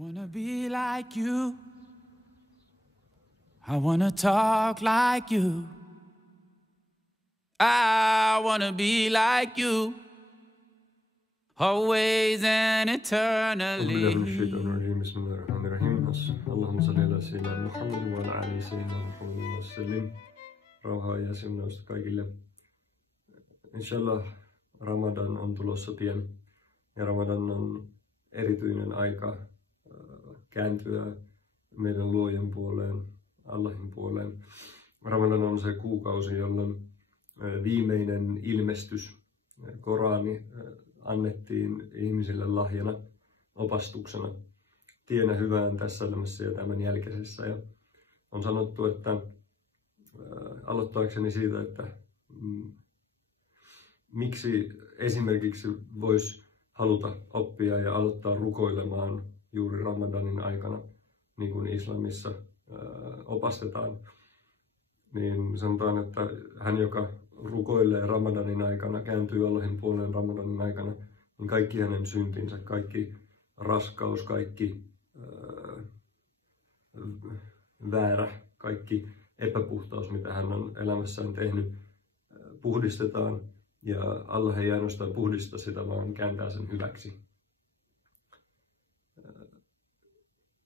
wanna be like you. I wanna talk like you. I wanna be like you. Always and eternally. Bismillahirrahmanirrahim. Allahumma salli ala sayyidina Muhammad wa ala ali sayyidina Muhammad wa sallim. Rauhaa ja siunausta kaikille. Inshallah Ramadan on tulossa pian. Ja Ramadan on erityinen aika kääntyä meidän luojan puoleen, Allahin puoleen. Ramadan on se kuukausi, jolloin viimeinen ilmestys, Korani, annettiin ihmisille lahjana, opastuksena, tienä hyvään tässä elämässä ja tämän jälkeisessä. Ja on sanottu, että aloittaakseni siitä, että miksi esimerkiksi voisi haluta oppia ja aloittaa rukoilemaan juuri Ramadanin aikana, niin kuin islamissa opastetaan, niin sanotaan, että hän, joka rukoilee Ramadanin aikana, kääntyy Allahin puoleen Ramadanin aikana, niin kaikki hänen syntinsä, kaikki raskaus, kaikki väärä, kaikki epäpuhtaus, mitä hän on elämässään tehnyt, puhdistetaan. Ja Allah ei ainoastaan puhdista sitä, vaan kääntää sen hyväksi.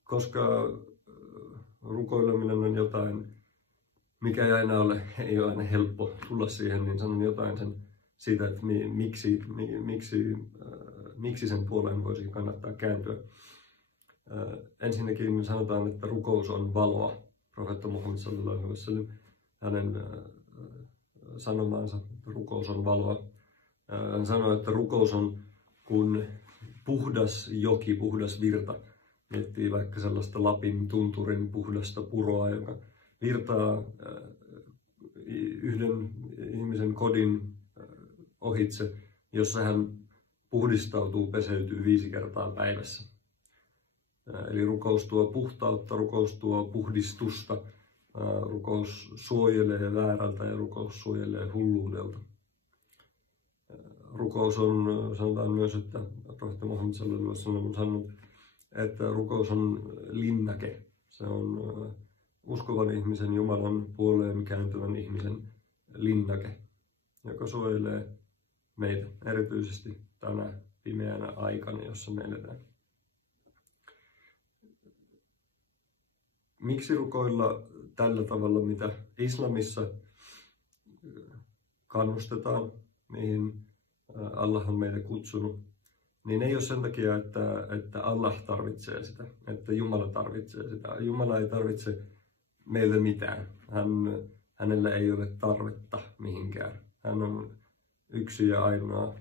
Koska rukoileminen on jotain, mikä ei aina ei ole aina helppo tulla siihen, niin sanon jotain siitä, että miksi sen puoleen voisi kannattaa kääntyä. Ensinnäkin sanotaan, että rukous on valoa. Profeetta Muhammad sallallahu alaihi wasallam, hänen sanomaansa, rukous on valoa. Hän sanoi, että rukous on kuin puhdas joki, puhdas virta. Miettii vaikka sellaista Lapin tunturin puhdasta puroa, joka virtaa yhden ihmisen kodin ohitse, jossa hän puhdistautuu, peseytyy 5 kertaa päivässä. Eli rukous tuo puhtautta, rukous tuo puhdistusta, rukous suojelee väärältä ja rukous suojelee hulluudelta. Rukous on, sanotaan myös, että profeetta Muhammad sallallahu alaihi wasallam on sanonut, että rukous on linnake. Se on uskovan ihmisen, Jumalan puoleen kääntyvän ihmisen linnake, joka suojelee meitä erityisesti tänä pimeänä aikana, jossa me eletään. Miksi rukoilla tällä tavalla, mitä islamissa kannustetaan, mihin Allah on meitä kutsunut, niin ei ole sen takia, että Allah tarvitsee sitä, että Jumala tarvitsee sitä. Jumala ei tarvitse meiltä mitään. Hänellä ei ole tarvetta mihinkään. Hän on yksi ja ainoa,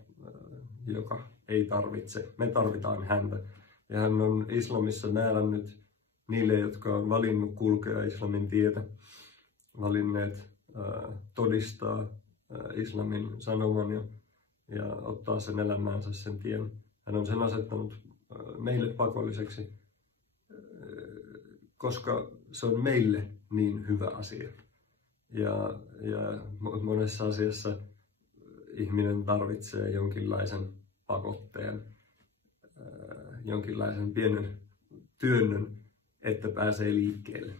joka ei tarvitse. Me tarvitaan häntä. Ja hän on islamissa määrännyt niille, jotka on valinnut kulkea islamin tietä, valinneet todistaa islamin sanoman ja ottaa sen elämäänsä sen tien. Hän on sen asettanut meille pakolliseksi, koska se on meille niin hyvä asia. Ja monessa asiassa ihminen tarvitsee jonkinlaisen pakotteen, jonkinlaisen pienen työnnön, että pääsee liikkeelle.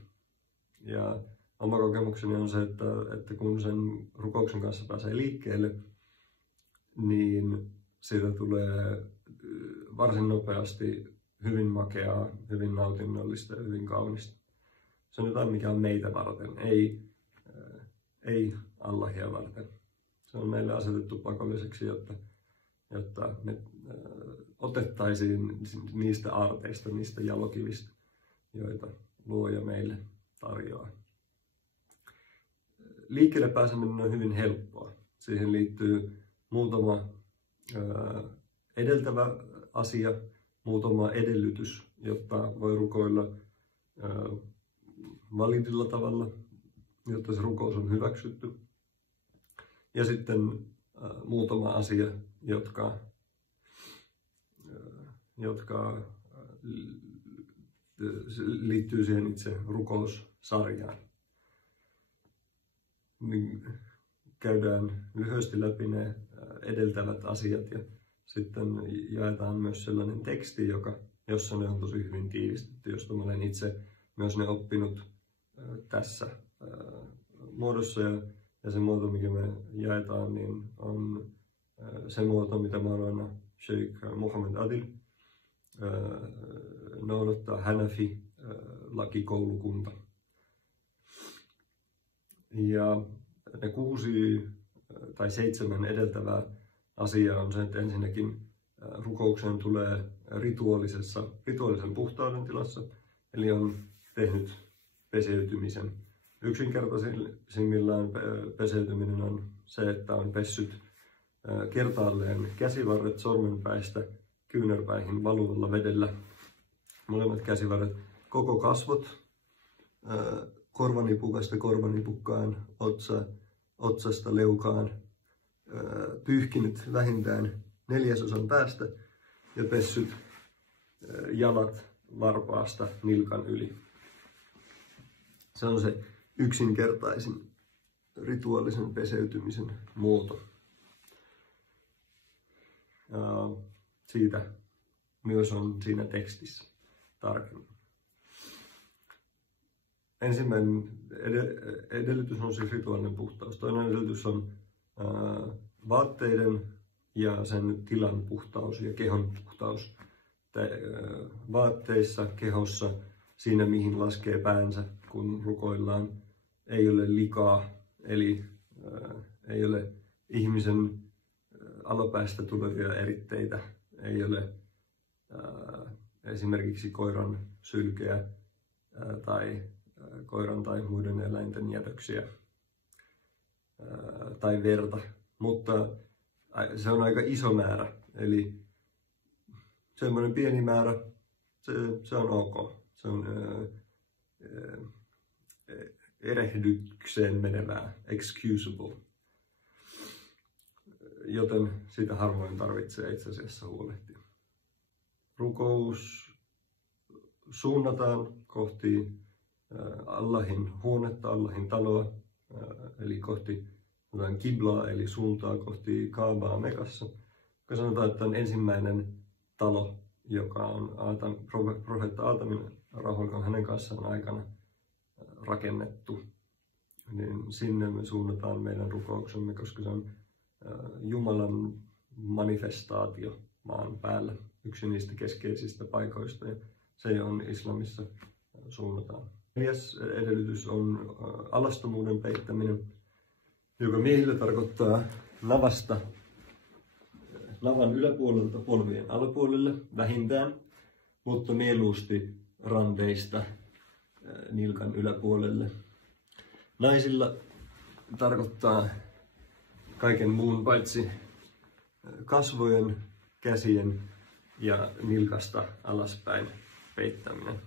Ja oma kokemukseni on se, että kun sen rukouksen kanssa pääsee liikkeelle, niin siitä tulee varsin nopeasti hyvin makeaa, hyvin nautinnollista ja hyvin kaunista. Se on jotain, mikä on meitä varten, ei Allahia varten. Se on meille asetettu pakolliseksi, jotta me otettaisiin niistä aarteista, niistä jalokivistä, joita Luoja meille tarjoaa. Liikkeelle pääseminen on hyvin helppoa. Siihen liittyy muutama edeltävä asia, muutama edellytys, jotta voi rukoilla validilla tavalla, jotta se rukous on hyväksytty. Ja sitten muutama asia, jotka liittyy siihen itse rukoussarjaan. Niin käydään lyhyesti läpi ne edeltävät asiat ja sitten jaetaan myös sellainen teksti, joka jossa ne on tosi hyvin tiivistetty, josta mä olen itse myös ne oppinut tässä muodossa. Ja se muoto, mikä me jaetaan, niin on se muoto, mitä Maulana Sheikh Muhammad Adil noudattaa, Hanafi lakikoulukunta. Ja ne 6 tai 7 edeltävää asiaa on se, että ensinnäkin rukoukseen tulee rituaalisen puhtauden tilassa, eli on tehnyt peseytymisen. Yksinkertaisimmillaan peseytyminen on se, että on pessyt kertaalleen käsivarret sormenpäistä kyynärpäihin valuvalla vedellä. Molemmat käsivarret, koko kasvot, korvanipukasta korvanipukkaan, otsasta leukaan, pyyhkinyt vähintään 1/4 päästä ja pessyt jalat varpaasta nilkan yli. Se on se yksinkertaisin rituaalisen peseytymisen muoto. Ja siitä myös on siinä tekstissä tarkemmin. Ensimmäinen edellytys on siis rituaalinen puhtaus. Toinen edellytys on vaatteiden ja sen tilan puhtaus ja kehon puhtaus. Vaatteissa, kehossa, siinä mihin laskee päänsä, kun rukoillaan, ei ole likaa, eli ei ole ihmisen alapäästä tulevia eritteitä, ei ole esimerkiksi koiran sylkeä tai koiran tai muiden eläinten jätöksiä tai verta, mutta se on aika iso määrä, eli semmoinen pieni määrä, se on ok, se on erehdykseen menevää, excusable, joten sitä harvoin tarvitsee itse asiassa huolehtia. Rukous suunnataan kohti Allahin huonetta, Allahin taloa, eli kohti kiblaa, eli suuntaa kohti Kaabaa Mekassa. Sanotaan, että on ensimmäinen talo, joka on profeetta Aatamin rauhalkaan hänen kanssaan aikana rakennettu. Niin sinne me suunnataan meidän rukouksemme, koska se on Jumalan manifestaatio maan päällä. Yksi niistä keskeisistä paikoista, ja se on islamissa suunnataan. 4. edellytys on alastomuuden peittäminen, joka miehillä tarkoittaa navan yläpuolelta polvien alapuolelle vähintään, mutta mieluusti ranteista nilkan yläpuolelle. Naisilla tarkoittaa kaiken muun paitsi kasvojen, käsien ja nilkasta alaspäin peittäminen.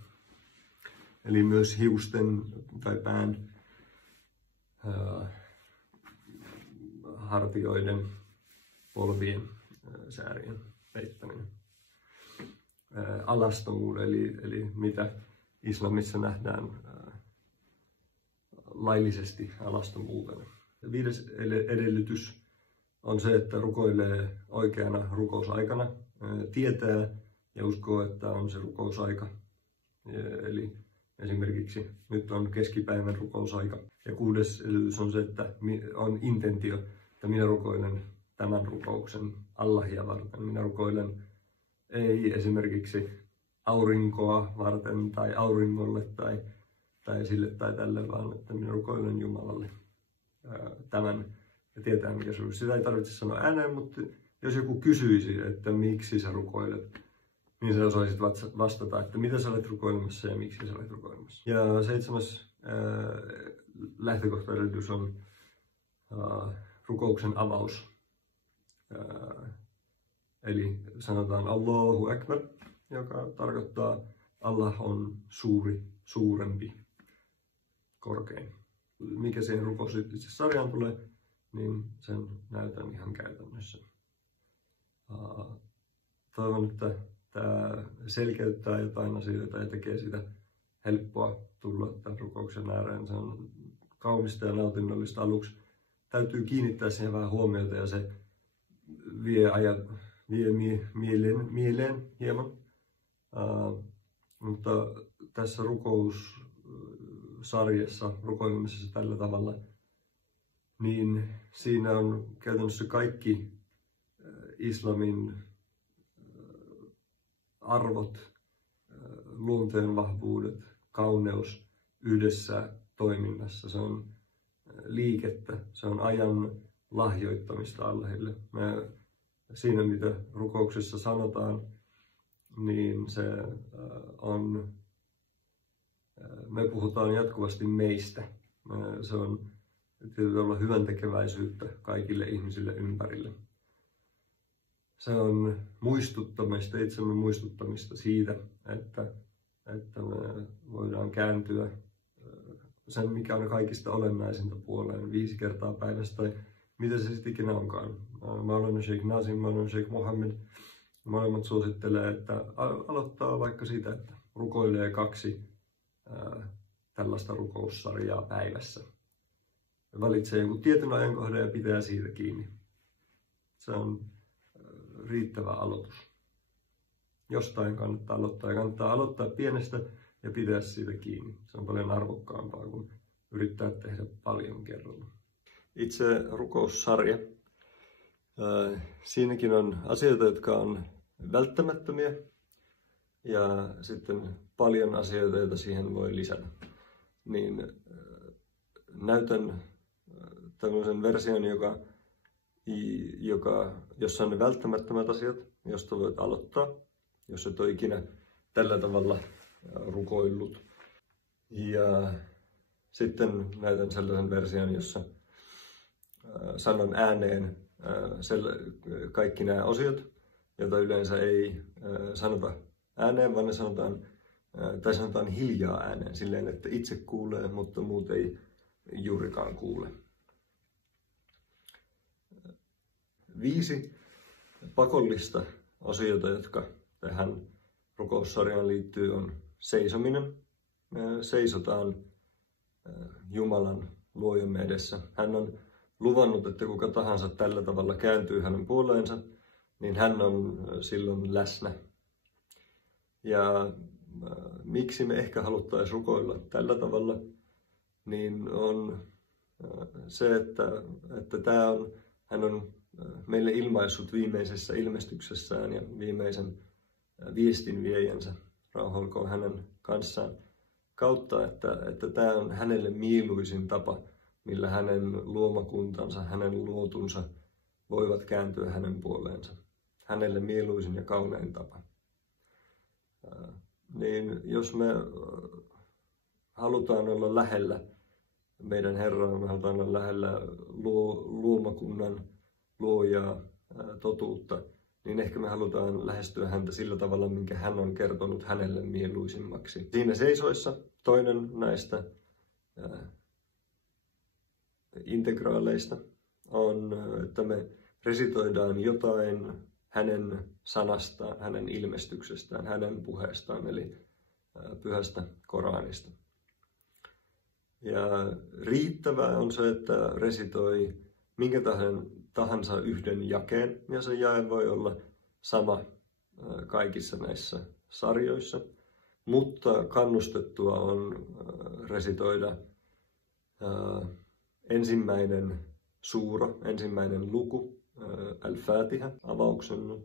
Eli myös hiusten tai pään, hartioiden, polvien, säärien peittäminen. Alastomuuden, eli mitä islamissa nähdään laillisesti alastomuutena. 5. edellytys on se, että rukoilee oikeana rukousaikana, tietää ja uskoo, että on se rukousaika. Eli esimerkiksi nyt on keskipäivän rukousaika. Ja 6. edellytys on se, että on intentio, että minä rukoilen tämän rukouksen Allahia varten. Minä rukoilen ei esimerkiksi aurinkoa varten tai auringolle tai sille tai tälle, vaan että minä rukoilen Jumalalle tämän ja tietää mikä se on. Sitä ei tarvitse sanoa ääneen, mutta jos joku kysyisi, että miksi sä rukoilet, niin sä osaisit vastata, että mitä sä olet rukoilemassa ja miksi sä olet rukoilemassa. Ja 7. lähtökohtaedellytys on rukouksen avaus. Eli sanotaan Allahu Akbar, joka tarkoittaa Allah on suuri, suurempi, korkein. Mikä siihen rukous itse sarjaan tulee, niin sen näytän ihan käytännössä. Toivon, että tämä selkeyttää jotain asioita ja tekee sitä helppoa tulla tämän rukouksen ääreen. Se on kaunista ja nautinnollista aluksi. Täytyy kiinnittää siihen vähän huomiota ja se vie mieleen hieman. Mutta tässä rukoussarjassa, rukoilemisessa tällä tavalla, niin siinä on käytännössä kaikki islamin arvot, luonteen vahvuudet, kauneus yhdessä toiminnassa. Se on liikettä, se on ajan lahjoittamista Allahille. Siinä mitä rukouksessa sanotaan, niin se on, me puhutaan jatkuvasti meistä. Se on tietysti olla hyväntekeväisyyttä kaikille ihmisille ympärille. Se on muistuttamista, itsemme muistuttamista siitä, että me voidaan kääntyä sen, mikä on kaikista olennaisinta puoleen 5 kertaa päivässä, tai mitä se sitten ikinä onkaan. Maulana Sheikh Nazim, Maulana Sheikh Mohammed, molemmat suosittelee, että aloittaa vaikka siitä, että rukoilee 2 tällaista rukoussarjaa päivässä. Valitsee jonkun tietyn ajankohdan ja pitää siitä kiinni. Se on riittävä aloitus. Jostain kannattaa aloittaa, ja kannattaa aloittaa pienestä ja pitää siitä kiinni. Se on paljon arvokkaampaa kuin yrittää tehdä paljon kerralla. Itse rukoussarja. Siinäkin on asioita, jotka on välttämättömiä, ja sitten paljon asioita, joita siihen voi lisätä. Niin näytän tämmöisen version, jossa on ne välttämättömät asiat, josta voit aloittaa, jos et ole ikinä tällä tavalla rukoillut. Ja sitten näytän sellaisen version, jossa sanon ääneen kaikki nämä osiot, joita yleensä ei sanota ääneen, vaan ne sanotaan hiljaa ääneen, silleen, että itse kuulee, mutta muut ei juurikaan kuule. 5 pakollista osiota, jotka tähän rukoussarjaan liittyy, on seisominen. Me seisotaan Jumalan luojamme edessä. Hän on luvannut, että kuka tahansa tällä tavalla kääntyy hänen puoleensa, niin hän on silloin läsnä. Ja miksi me ehkä haluttaisiin rukoilla tällä tavalla, niin on se, että hän on meille ilmaissut viimeisessä ilmestyksessään ja viimeisen viestin viejänsä, rauha olkoon hänen kanssaan, kautta, että tämä on hänelle mieluisin tapa, millä hänen luomakuntansa, hänen luotunsa voivat kääntyä hänen puoleensa. Hänelle mieluisin ja kaunein tapa. Niin jos me halutaan olla lähellä meidän Herraa, me halutaan olla lähellä luomakunnan luojaa, totuutta, niin ehkä me halutaan lähestyä häntä sillä tavalla, minkä hän on kertonut hänelle mieluisimmaksi. Siinä seisoissa toinen näistä integraaleista on, että me resitoidaan jotain hänen sanastaan, hänen ilmestyksestään, hänen puheestaan, eli pyhästä Koranista. Ja riittävää on se, että resitoi minkä tahansa yhden jakeen, ja se jae voi olla sama kaikissa näissä sarjoissa, mutta kannustettua on resitoida ensimmäinen suura, ensimmäinen luku, Al-Fatiha, avauksen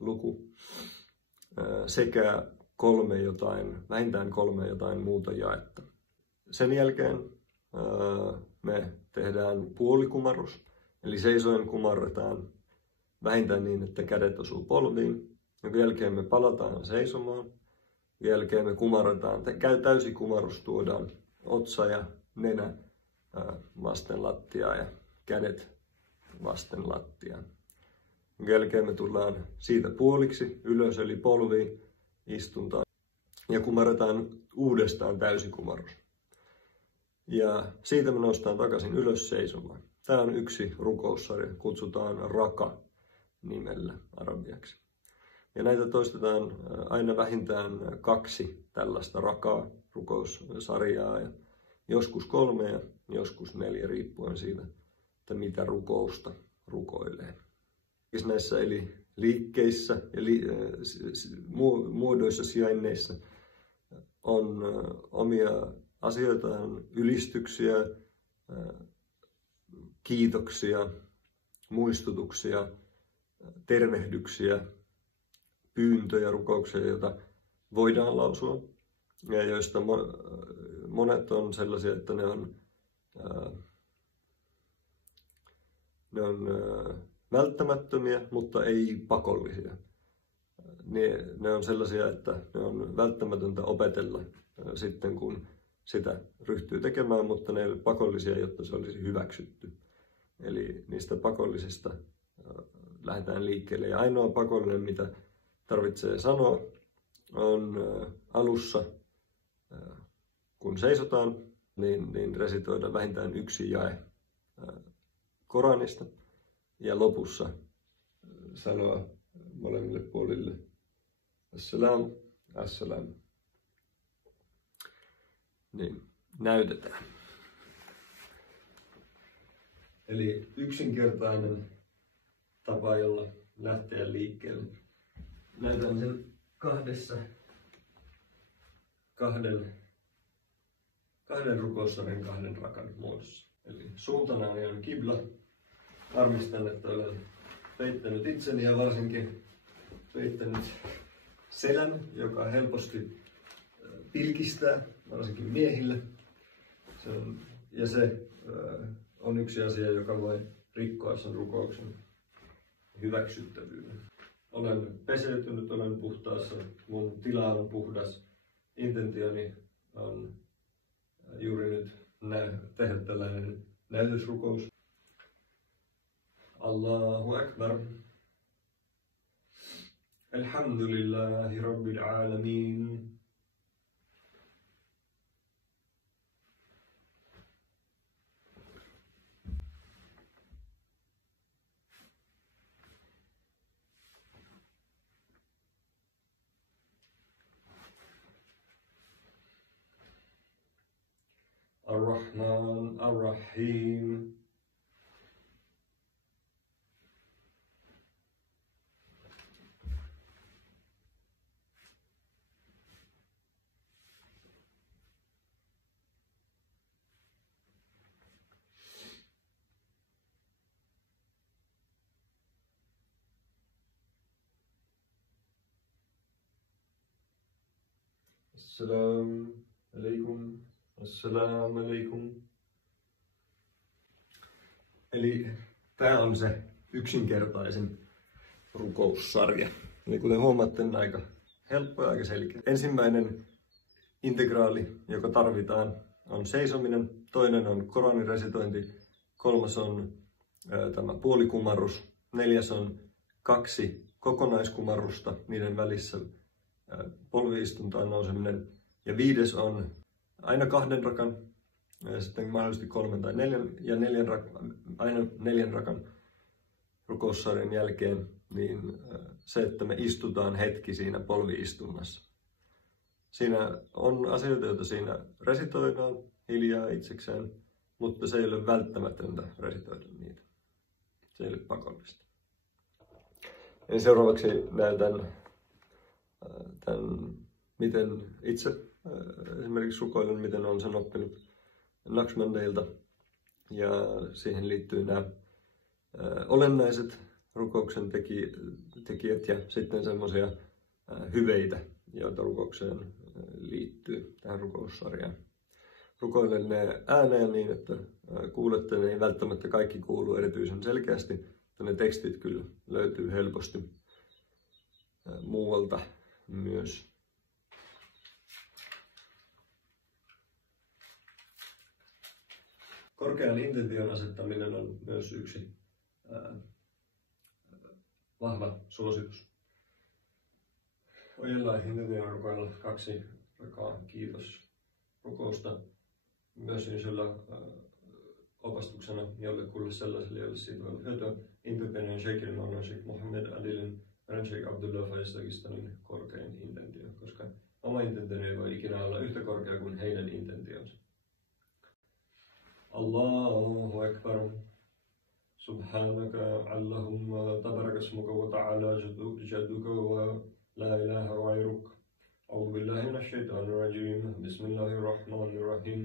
luku, sekä vähintään 3 jotain muuta jaetta. Sen jälkeen me tehdään puolikumarrus, eli seisoen kumarretaan vähintään niin, että kädet osuu polviin. Jonka jälkeen me palataan seisomaan. Jälkeen me kumarretaan, täysi kumarrus, tuodaan otsa ja nenä vasten lattiaa ja kädet vasten lattiaa. Jonka jälkeen me tullaan siitä puoliksi ylös, eli polviin istuntaan, ja kumarretaan uudestaan täysi kumarrus. Ja siitä me noustaan takaisin ylös seisomaan. Tämä on yksi rukoussarja, kutsutaan raka nimellä arabiaksi. Ja näitä toistetaan aina vähintään 2 tällaista rakaa rukoussarjaa, ja joskus 3 ja joskus 4 riippuen siitä, että mitä rukousta rukoilee. Näissä eli liikkeissä ja muodoissa, sijainneissa on omia asioitaan, ylistyksiä, kiitoksia, muistutuksia, tervehdyksiä, pyyntöjä, rukouksia, joita voidaan lausua ja joista monet on sellaisia, että ne on välttämättömiä, mutta ei pakollisia. Ne on sellaisia, että ne on välttämätöntä opetella sitten, kun sitä ryhtyy tekemään, mutta ne ei ole pakollisia, jotta se olisi hyväksytty. Eli niistä pakollisista lähdetään liikkeelle. Ja ainoa pakollinen, mitä tarvitsee sanoa, on alussa, kun seisotaan, niin resitoida vähintään yksi jae Koranista. Ja lopussa sanoa molemmille puolille assalam, assalam. Niin, näytetään. Eli yksinkertainen tapa, jolla lähteä liikkeelle. Näytän sen kahden rukoussarjan 2 rakan muodossa. Eli suuntana on kibla. Varmistan, että olen peittänyt itseni ja varsinkin peittänyt selän, joka helposti pilkistää, varsinkin miehille. Se on yksi asia, joka voi rikkoa sen rukouksen hyväksyttävyyden. Olen peseytynyt, olen puhtaassa, mun tila on puhdas. Intentioni on juuri nyt tehdä tällainen näytösrukous. Allahu Akbar. Alhamdulillahi Rabbil Alamin. Ar-Rahman Ar-Rahim. Assalamu alaikum. Assalamu alaikum. Eli tämä on se yksinkertaisin rukoussarja. Eli kuten huomaatte, on aika helppo ja aika selkeä. Ensimmäinen integraali, joka tarvitaan, on seisominen. Toinen on Koranin resitointi. 3. on tämä puolikumarrus. 4. on 2 kokonaiskumarrusta, niiden välissä polviistuntaan nouseminen. Ja 5. on aina 2 rakan, ja sitten mahdollisesti 3 tai 4, ja aina 4 rakan rukoussarjan jälkeen, niin se, että me istutaan hetki siinä polviistunnassa. Siinä on asioita, joita siinä resitoidaan hiljaa itsekseen, mutta se ei ole välttämätöntä resitoida niitä. Se ei ole pakollista. Ja seuraavaksi näytän miten itse esimerkiksi rukoilen, miten on sen oppinut Naqshbandeilta. Ja siihen liittyy nämä olennaiset rukouksen tekijät ja sitten semmoisia hyveitä, joita rukoukseen liittyy tähän rukoussarjaan. Rukoilen ne ääneen niin, että kuulette, ne ei välttämättä kaikki kuulu erityisen selkeästi, mutta ne tekstit kyllä löytyy helposti muualta myös. Korkean intention asettaminen on myös yksi vahva suositus. Ojellaan intention rukoilla 2 rakaa kiitos rukousta. Myös inshallah opastuksena jollekulle sellaiselle, jolle siitä on hyötyä. Intention Sheikhin on Sheikh Mohammed Adilin ja Sheikh Abdullah Faistakistanin korkein intentio, koska oma intentio ei voi ikinä olla yhtä korkea kuin heidän intentionsa. Allahu Akbar. سبحانك اللهم تبارك اسمك وتعالى جدك ولا إله غيرك. أعوذ بالله من الشيطان الرجيم. بسم الله الرحمن الرحيم.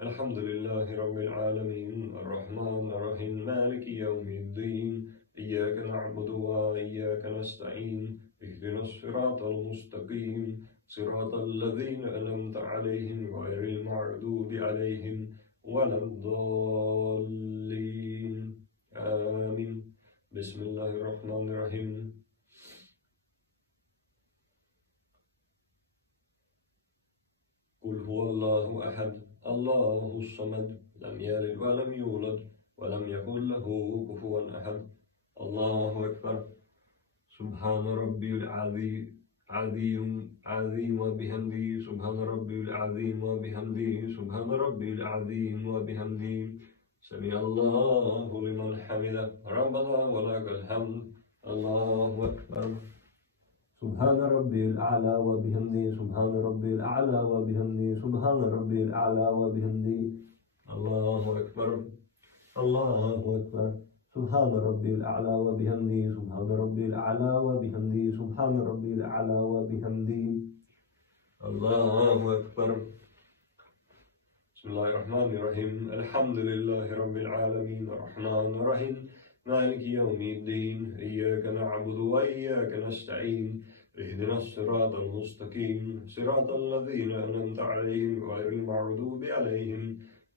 الحمد لله رب العالمين الرحمن الرحيم مالك يوم الدين إياك نعبد وإياك نستعين اهدنا الصراط المستقيم صراط الذين أنعمت عليهم غير المغضوب عليهم ولا الضالين آمين. بسم الله الرحمن الرحيم. قل هو الله أحد الله الصمد لم يلد ولم يولد ولم يكن له كفوا أحد. الله أكبر. سبحان ربي العظيم وبحمده سبحان ربي العظيم وبحمده سبحان ربي العظيم وبحمده سمع الله لمن حمده ربنا ولك الحمد. الله أكبر. سبحان ربي الأعلى وبحمده سبحان ربي الأعلى وبحمده سبحان ربي الأعلى وبحمده. الله أكبر. الله أكبر. سبحان ربي الأعلى وبحمده سبحان ربي الأعلى وبحمده سبحان ربي الأعلى وبحمده. الله أكبر. بسم الله الرحمن الرحيم. الحمد لله رب العالمين الرحمن الرحيم مالك يوم الدين إياك نعبد وإياك نستعين اهدنا الصراط المستقيم صراط الذين أنعمت عليهم غير المغضوب عليهم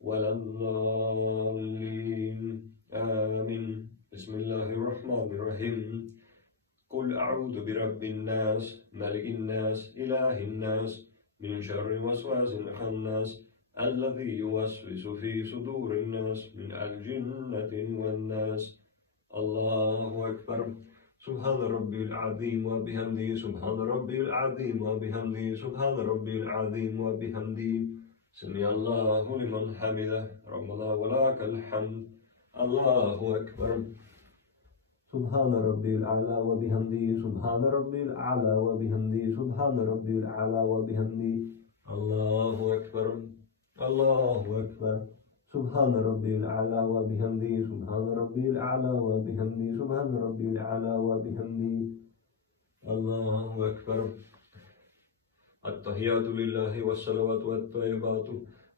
ولا الضالين آمين. بسم الله الرحمن الرحيم. قل أعوذ برب الناس ملك الناس إله الناس من شر الوسواس الخناس الذي يوسوس في صدور الناس من الجنة والناس. الله أكبر. سبحان ربي العظيم وبحمده سبحان ربي العظيم وبحمده سبحان ربي العظيم وبحمده سمع الله لمن حمده ربنا ولك الحمد. الله أكبر. سبحان ربي الأعلى وبحمده سبحان ربي الأعلى وبحمده سبحان ربي الأعلى وبحمده. الله أكبر. الله أكبر. سبحان ربي الأعلى وبحمده سبحان ربي الأعلى وبحمده سبحان ربي الأعلى وبحمده. الله أكبر. التحيات لله والصلوات والطيبات.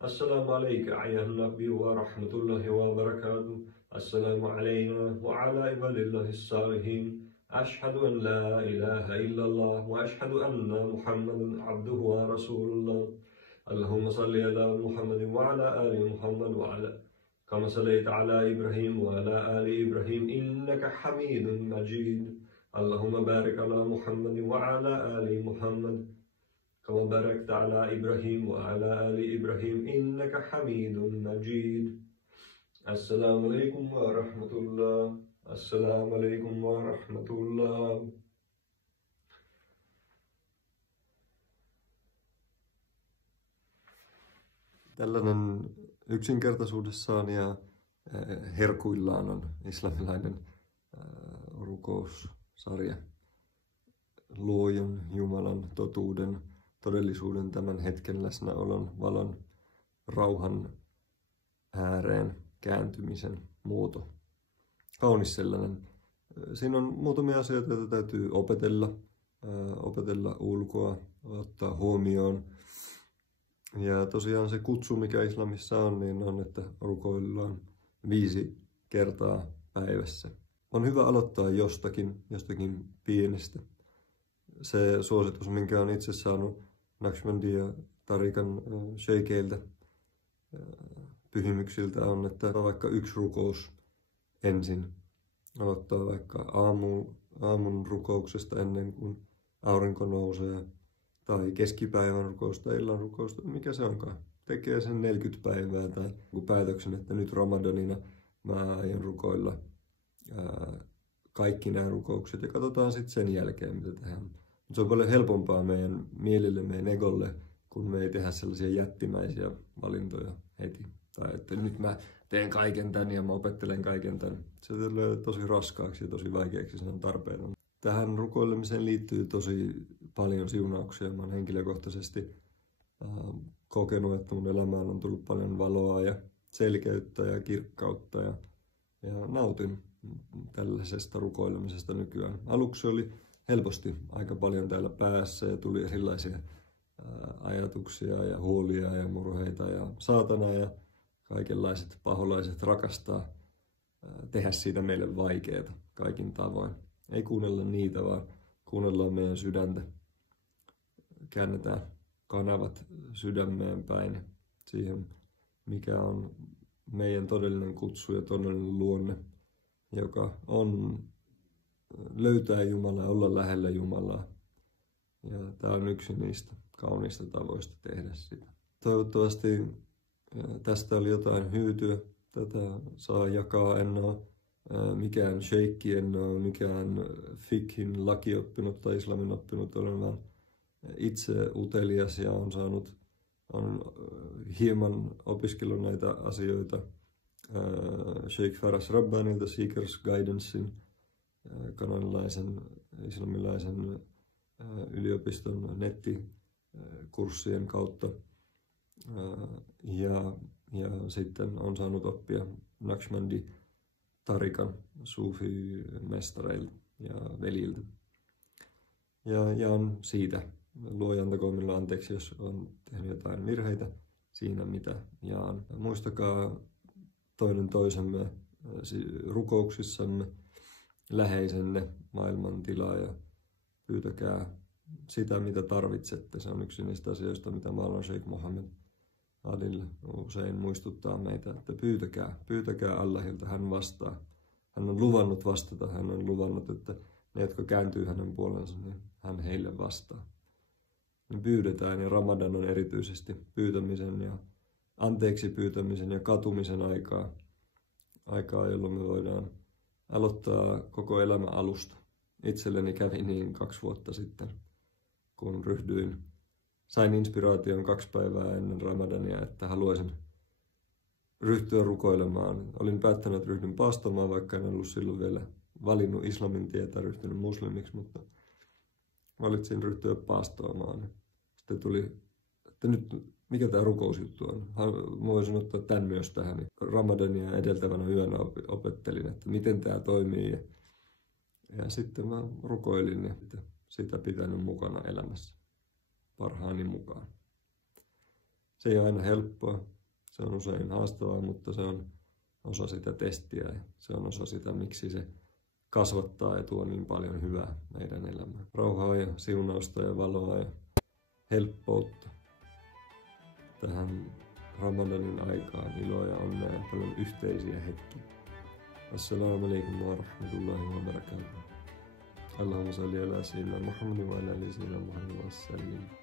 السلام عليك أيها النبي ورحمة الله وبركاته. السلام علينا وعلى عباد الله الصالحين. أشهد أن لا إله إلا الله وأشهد أن محمدا عبده ورسول الله. اللهم صل على محمد وعلى آل محمد وعلى كما صليت على إبراهيم وعلى آل إبراهيم إنك حميد مجيد. اللهم بارك على محمد وعلى آل محمد كما باركت على إبراهيم وعلى آل إبراهيم إنك حميد مجيد. السلام عليكم ورحمة الله. السلام عليكم ورحمة الله. Tällainen yksinkertaisuudessaan ja herkuillaan on islamilainen rukoussarja. Luojan, Jumalan, totuuden, todellisuuden, tämän hetken läsnäolon, valon, rauhan ääreen kääntymisen muoto. Kaunis sellainen. Siinä on muutamia asioita, joita täytyy opetella ulkoa, ottaa huomioon. Ja tosiaan se kutsu, mikä islamissa on, niin on, että rukoillaan 5 kertaa päivässä. On hyvä aloittaa jostakin pienestä. Se suositus, minkä on itse saanut Naqshbandi ja Tarikan sheikeiltä, pyhimyksiltä, on, että vaikka 1 rukous ensin. Aloittaa vaikka aamun rukouksesta ennen kuin aurinko nousee. Tai keskipäivän rukousta, illan rukousta, mikä se onkaan. Tekee sen 40 päivää tai päätöksen, että nyt Ramadanina mä aion rukoilla kaikki nämä rukoukset ja katsotaan sitten sen jälkeen, mitä tehdään. Se on paljon helpompaa meidän mielille, meidän egolle, kun me ei tehdä sellaisia jättimäisiä valintoja heti. Tai että nyt mä teen kaiken tän ja mä opettelen kaiken tän. Se tulee tosi raskaaksi ja tosi vaikeaksi, se on tarpeeton. Tähän rukoilemiseen liittyy tosi paljon siunauksia. Mä oon henkilökohtaisesti kokenut, että mun elämään on tullut paljon valoa ja selkeyttä ja kirkkautta ja ja nautin tällaisesta rukoilemisesta nykyään. Aluksi oli helposti aika paljon täällä päässä ja tuli erilaisia ajatuksia ja huolia ja murheita ja saatana ja kaikenlaiset paholaiset rakastaa tehdä siitä meille vaikeaa kaikin tavoin. Ei kuunnella niitä, vaan kuunnellaan meidän sydäntä. Käännetään kanavat sydämeen päin siihen, mikä on meidän todellinen kutsu ja todellinen luonne, joka on löytää Jumalaa, olla lähellä Jumalaa. Ja tämä on yksi niistä kauniista tavoista tehdä sitä. Toivottavasti tästä oli jotain hyötyä. Tätä saa jakaa. En ole mikään sheikki, en ole mikään fikhin lakioppinut tai islamin oppinut. Olen vaan itse utelias ja on hieman opiskellut näitä asioita Sheikh Faras Rabbanilta, Seekers Guidancein, kanadalaisen islamilaisen yliopiston nettikurssien kautta. Ja sitten on saanut oppia Naqshbandi Tarikan suufimestareilta ja veljiltä. Ja on siitä. Luoja antakoon minulle anteeksi, jos on tehnyt jotain virheitä siinä, mitä jaan. Muistakaa toinen toisemme rukouksissamme läheisenne maailmantilaa ja pyytäkää sitä, mitä tarvitsette. Se on yksi niistä asioista, mitä Maulana Sheikh Mohammed Adil usein muistuttaa meitä, että pyytäkää Allahilta, hän vastaa. Hän on luvannut vastata, hän on luvannut, että ne, jotka kääntyy hänen puolensa, niin hän heille vastaa. Niin pyydetään, ja Ramadan on erityisesti pyytämisen ja anteeksi pyytämisen ja katumisen aikaa, jolloin me voidaan aloittaa koko elämä alusta. Itselleni kävi niin 2 vuotta sitten, kun sain inspiraation 2 päivää ennen Ramadania, että haluaisin ryhtyä rukoilemaan. Olin päättänyt, että ryhdyn paastomaan, vaikka en ollut silloin vielä valinnut islamin tietä, ryhtynyt muslimiksi, mutta valitsin ryhtyä paastoamaan. Sitten tuli, että nyt mikä tämä rukousjuttu on. Voisin ottaa tämän myös tähän. Ramadania edeltävänä yönä opettelin, että miten tämä toimii. Ja sitten mä rukoilin ja sitä pitänyt mukana elämässä parhaani mukaan. Se ei ole aina helppoa, se on usein haastavaa, mutta se on osa sitä testiä ja se on osa sitä, miksi se kasvattaa ja tuo niin paljon hyvää meidän elämään. Rauhaa ja siunausta ja valoa ja helppoutta tähän Ramadanin aikaan, iloa ja onnea ja paljon yhteisiä hetkiä. Assalamu alaikum wa rahmatullahi wa barakatuh. Allahumma salli ala sayyidina Muhammadin wa ala ali sayyidina Muhammadin wa sallim.